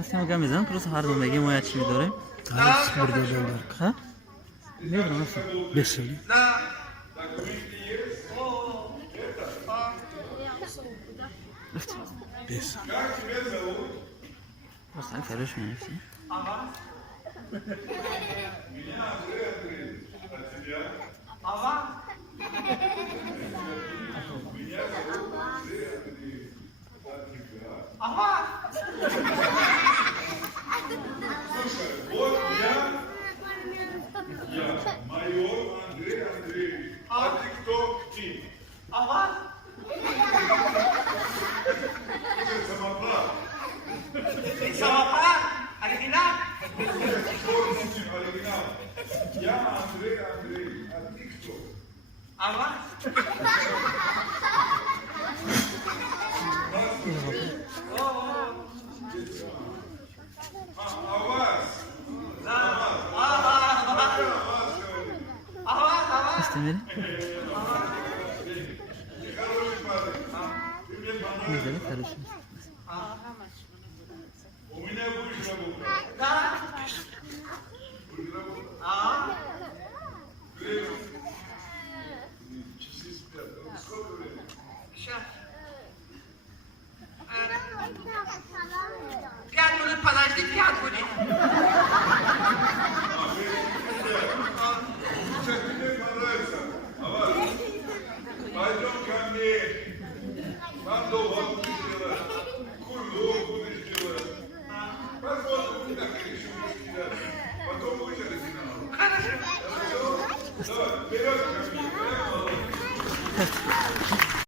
Stiamo organizzando, però sto facendo meglio, ma ci vedremo. Ha? Ne var nasıl? 5 yıl. Beş. Sen karışmıyor hepsi. Майор Андрей Андреевич. А ты кто? Ты. Самопал. Самопал? Оригинал? Оригинал. Я Андрей Андреевич. А ты кто? А вас? İstemeli. Хороший парень. Ты мне понравился. Güzel karışmış. У меня будешь работать. Будешь работать. Время. Часы спят. Сколько времени? Сейчас. 5 минут подожди, 5 будет. Сейчас тебе понравится. А вас? Пойдем. мне. Вам долго будешь делать. Курду будешь делать. Посмотрим, как решим раскидать. Потом будешь оригинал. Хорошо. Хорошо? Давай, вперед ко мне.